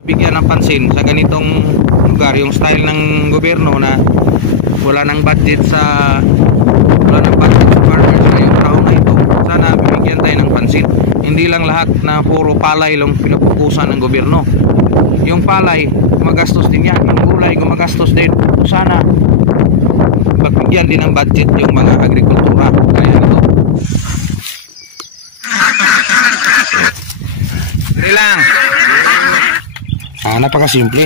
bigyan ng pansin sa ganitong lugar, yung style ng gobyerno na wala ng budget sa farmers ngayong taon na ito. Sana bibigyan tayo ng pansin. Hindi lang lahat na puro palay lang pinapukusan ng gobyerno. Yung palay gumagastos din yan, yung gulay gumagastos din. Sana pagbigyan din ng budget yung mga agrikultura. Kaya ito hindi lang napakasimple.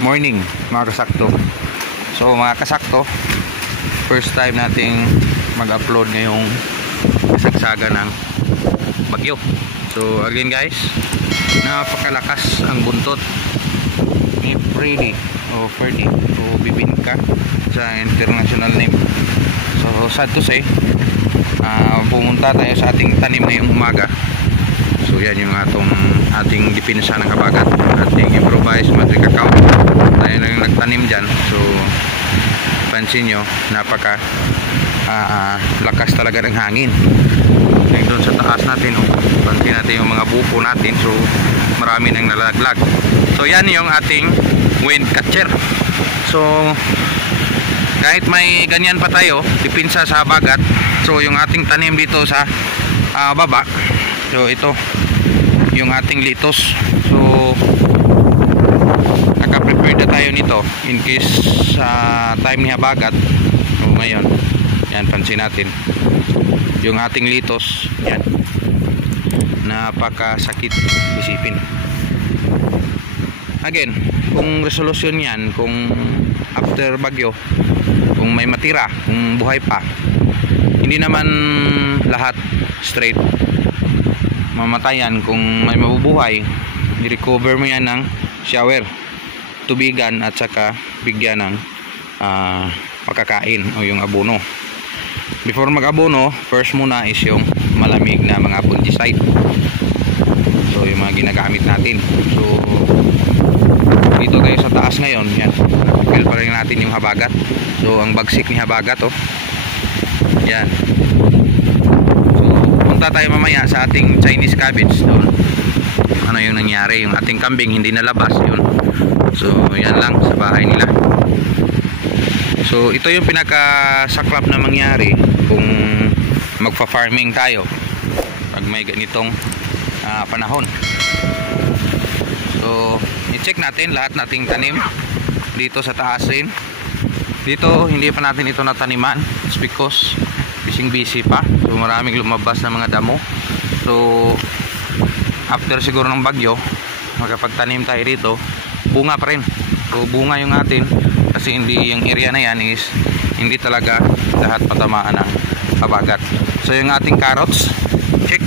Morning mga kasakto. So mga kasakto, first time nating mag-upload ngayong kasagsaga ng bagyo. So again guys, napakalakas ang buntot ni Freddy o Ferdy o Bibingka sa international name. So sad to say, pumunta tayo sa ating tanim ngayong umaga. So yan yung ating depensa ng habagat, ating improvised Madrid cacao. Tayo na yung nagtanim dyan. So pansin nyo, napaka lakas talaga ng hangin. Yung doon sa taas natin, pansin natin yung mga buko natin. So marami nang nalaglag. So yan yung ating wind catcher. So kahit may ganyan pa tayo, depensa sa habagat. So yung ating tanim dito sa baba, so ito yung ating litos. So naka-prepare na tayo nito in case sa time ni habagat. So ngayon, yan pansin natin yung ating litos. Yan, napakasakit isipin. Again, kung resolusyon yan, kung after bagyo, kung may matira, kung buhay pa, hindi naman lahat straight mamatayan. Kung may mabubuhay, i-recover mo yan ng shower, tubigan, at saka bigyan ng makakain o yung abono. Before mag-abono, first muna is yung malamig na mga fungicide. So yung mga ginagamit natin. So dito tayo sa taas ngayon, yan, feel pa rin natin yung habagat. So ang bagsik ni habagat, oh, yan. So punta tayo mamaya sa ating Chinese cabbage doon. Ano yung nangyari, yung ating kambing hindi nalabas yun. So yan lang sa bahay nila. So ito yung pinakasaklap na mangyari kung magpa-farming tayo pag may ganitong panahon. So i-check natin lahat nating tanim dito sa taas rin. Dito hindi pa natin ito nataniman. It's because busy pa. So maraming lumabas na mga damo. So after siguro ng bagyo, makapagtanim tayo dito, bunga pa rin. So bunga yung atin, kasi hindi yung area na yan is hindi talaga lahat patamaan ng habagat. So yung ating carrots, check,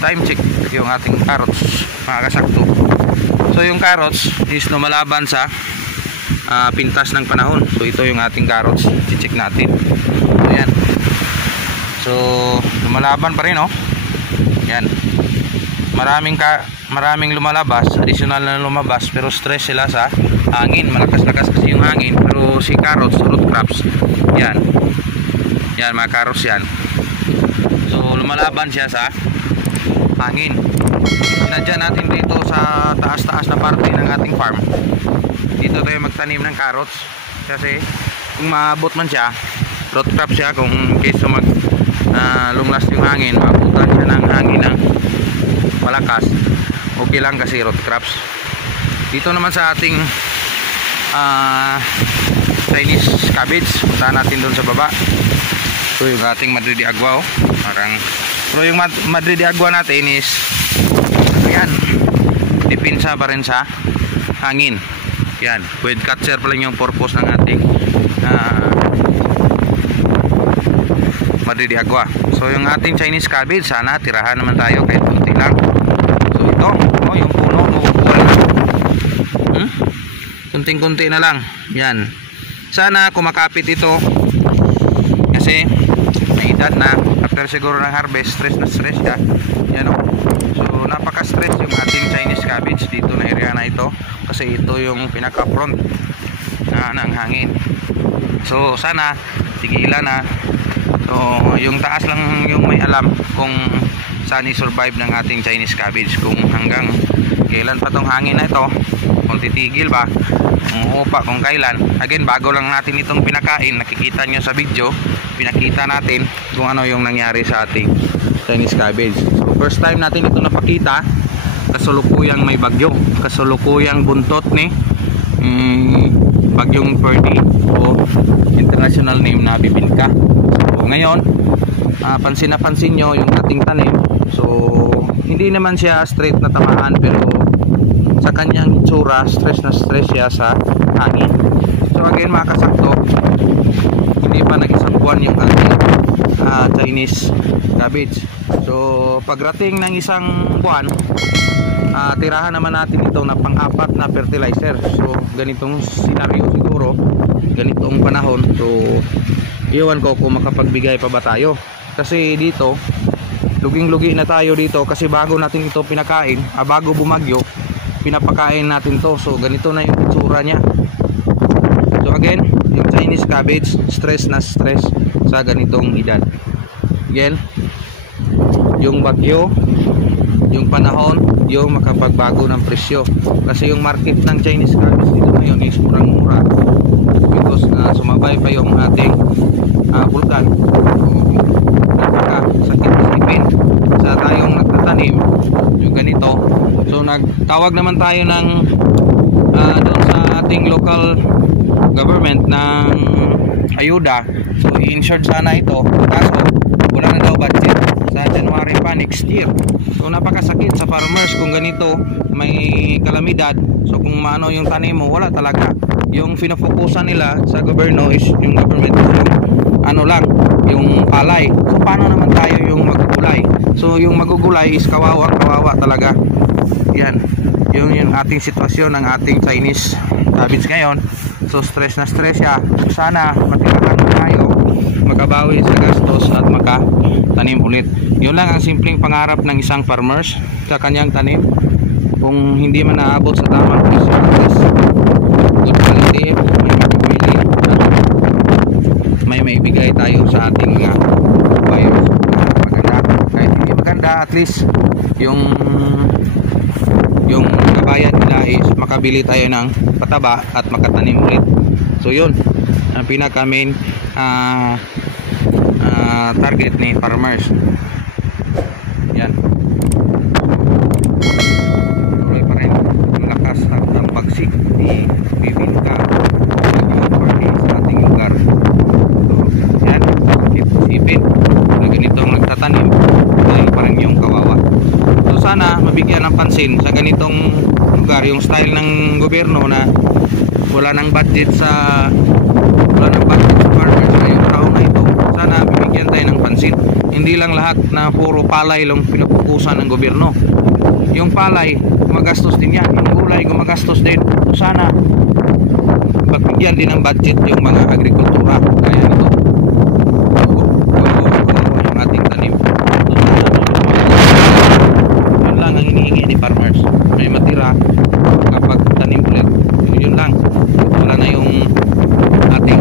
time check yung ating carrots mga kasakto. So yung carrots is lumalaban sa pintas ng panahon. So ito yung ating carrots, check natin. So yan, so lumalaban pa rin, oh. Yan, maraming lumalabas, additional na lumabas, pero stress sila sa hangin. Malakas-lakas kasi yung hangin. Pero si carrots, root crops, yan mga carrots yan, so lumalaban siya sa hangin. Sinadya natin dito sa taas-taas na parte ng ating farm. Dito tayo magtanim ng carrots kasi kung maabot man siya, root crop siya, kung case mag lumlas yung hangin, maabutan siya ng hangin ng malakas, okay lang kasi root crops. Dito naman sa ating Chinese cabbage, punta natin doon sa baba. So yung ating Madrid de Agua, oh, parang, pero yung Madrid de Agua natin is yan, depensa pa rin sa hangin. Yan, wind catcher pa lang yung purpose ng ating Madrid de Agua. So yung ating Chinese cabbage, sana tirahan naman tayo kahit kunti lang. So ito, oh, yung puno mabubuhay na, kunting-kunti na lang. Yan, sana kumakapit ito kasi may edad na. After siguro ng harvest, stress na stress siya. Yan, oh. So napaka-stress yung ating Chinese cabbage dito na area na ito kasi ito yung pinaka-front ng hangin. So sana tigilan na. So yung taas lang yung may alam kung saan i-survive ng ating Chinese cabbage, kung hanggang kailan pa tong hangin na ito, kung titigil ba, kung upa, kung kailan. Again, bago lang natin itong pinakain, nakikita nyo sa video, pinakita natin kung ano yung nangyari sa ating Chinese cabbage. So first time natin ito napakita, kasulukuyang may bagyo, kasulukuyang buntot ni bagyong Ferdy o international name na Bibingka. So ngayon, pansin na pansin nyo yung ating tanim. So hindi naman siya straight na tamaan, pero sa kanyang itsura, stress na stress siya sa hangin. So again, mga kasakto, hindi pa nag-isang buwan yung ating Chinese cabbage. So pagrating ng isang buwan, tirahan naman natin ito na pang-apat na fertilizer. So ganitong scenario siguro, ganitong panahon. So iwan ko kung makapagbigay pa ba tayo, kasi dito luging-lugi na tayo dito kasi bago natin ito pinakain, bago bumagyo pinapakain natin to. So ganito na yung itsura niya. So again, yung Chinese cabbage, stress na stress sa ganitong edad. Again, yung bagyo, yung panahon, yung makapagbago ng presyo. Kasi yung market ng Chinese cabbage dito ngayon is murang-mura because sumabay pa yung ating vulkan. Sakit isipin sa tayong nagtatanim yung ganito. So nagtawag naman tayo ng doon sa ating local government ng ayuda. So i-insured sana ito, kaso wala na daw budget sa January pa next year. So napakasakit sa farmers kung ganito may kalamidad. So kung maano yung tanim mo, wala talaga. Yung finofokusan nila sa gobyerno is yung government ano lang, yung palay. So paano naman tayo yung magugulay? So yung magugulay is kawawa talaga. Yan, yung ating sitwasyon ng ating Chinese cabbage ngayon. So stress na stress siya. Sana matirahan tayo, makabawi sa gastos at makatanim ulit. Yun lang ang simpleng pangarap ng isang farmers sa kanyang tanim. Kung hindi man naabot sa tamang presyo, good quality, may maibigay tayo sa ating mga buyers. Maganda, kahit hindi maganda, at least yung kabayan nila is makabili tayo ng pataba at makatanim ulit. So yun ang pinaka main target ni farmers. Yan, tuloy pa rin ang lakas at ang pagsik ni Bibingka sa ating lugar. So yan, isipin na ganitong nagtatanim, tayo pa rin yung kawawa. So sana mabigyan ng pansin sa ganitong lugar, yung style ng gobyerno na wala nang budget sa farmers ngayong taon na ito. Sana bibigyan tayo ng pansin. Hindi lang lahat na puro palay lang pinupukusan ng gobyerno. Yung palay, gumagastos din yan. Yung gulay, gumagastos din. So sana pagbigyan din ng budget yung mga agrikultura. Kaya nito, yung ating tanim. So yun lang ang hinihingi ni farmers. May matira kapag tanim ulit. Yun lang. Wala na yung ating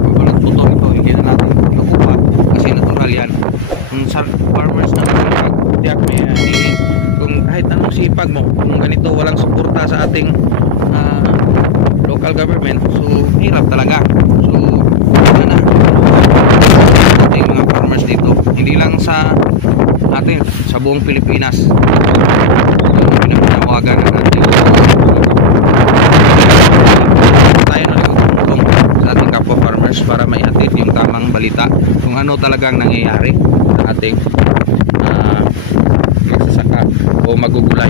pagpapalagputo ito. Hindi na natin nakuha kasi natural yan. Kung sa farmers na tiyak may hinihin, kung kahit anong sipag mo, kung ganito walang suporta sa ating local government, so hirap talaga. So wala na ating mga farmers dito, hindi lang sa atin, sa buong Pilipinas. So pinapanawagan na natin tayo na tumulong sa ating kapwa farmers para maihatid yung tamang balita kung ano talagang nangyayari sa ating magsasaka o magugulay.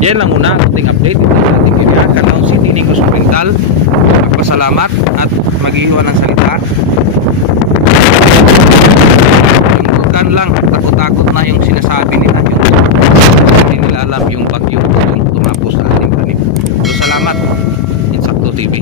Yan lang una ating update dito sa ating area, Canlaon City, Negros Oriental. Magpasalamat at mag-iwan ng salita. Yung vulkan lang, takot-takot na yung sinasabi nila, yung hindi nila alam yung bagyo yung tumapos sa ating tanim. So salamat, Insakto TV.